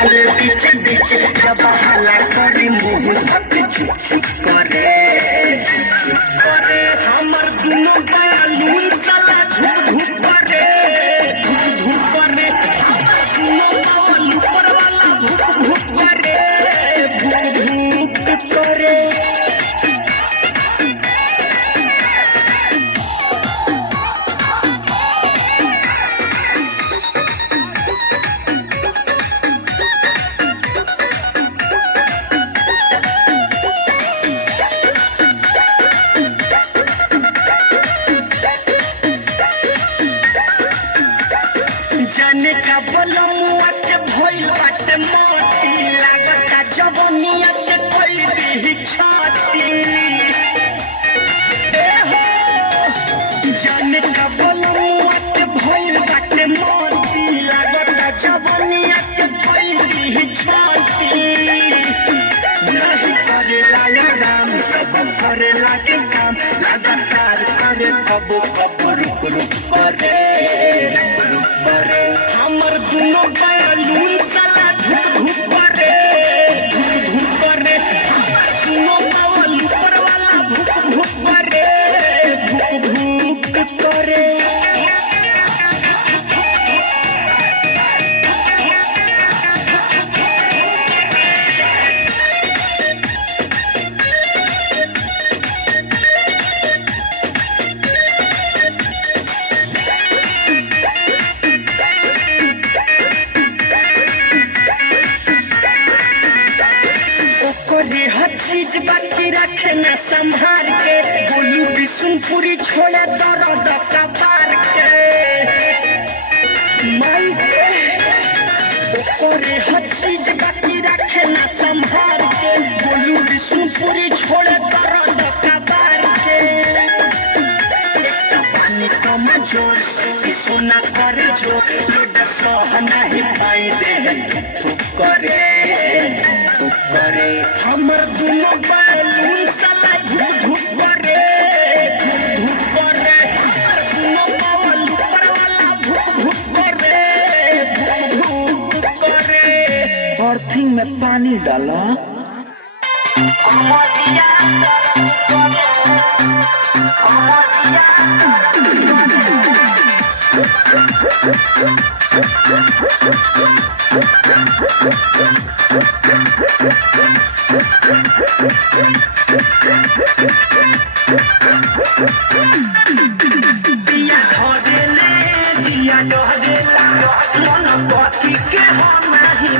गाले बीच बीच जब हला करे मुंह तक चुप चुप करे हमर दुनो बालून साला धुप धुप करे धुप धुप करे दुनो बालू पर वाला धुप धुप करे धुप धुप करे जाने का बलमुआ के भइल बाटे मोती लागता जवनिया के कोई भी छाती ए हो जाने का बलमुआ के भइल बाटे मोती लागता जवनिया के कोई भी छाती नहीं करेला आराम सब करेला के काम लगातार करे कबो कबो रुक रुक करे हमर दुनो बालून साला धुप धुप करे धुप धुप करे दुनो बालू पर वाला धुप धुप करे धुप धुप करे हर चीज बाकी रखे न संभाल के बोलू बिशुनपुरी छोड़े दर्द कबार के माई ओकरे हर चीज बाकी रखे न संभाल के बोलू बिशुनपुरी छोड़े दर्द कबार के पानी कम जोर से सोना करे जो लोड सह नहीं पाई दे धुप करे हमर दुनो बालून साला धुप धुप करे धुप धुप करे दुनो बालू पर वाला धुप धुप करे धुप धुप करे अर्थिंग में पानी डाला दिया धरेले जिया डहरेला मन पति के हम नहीं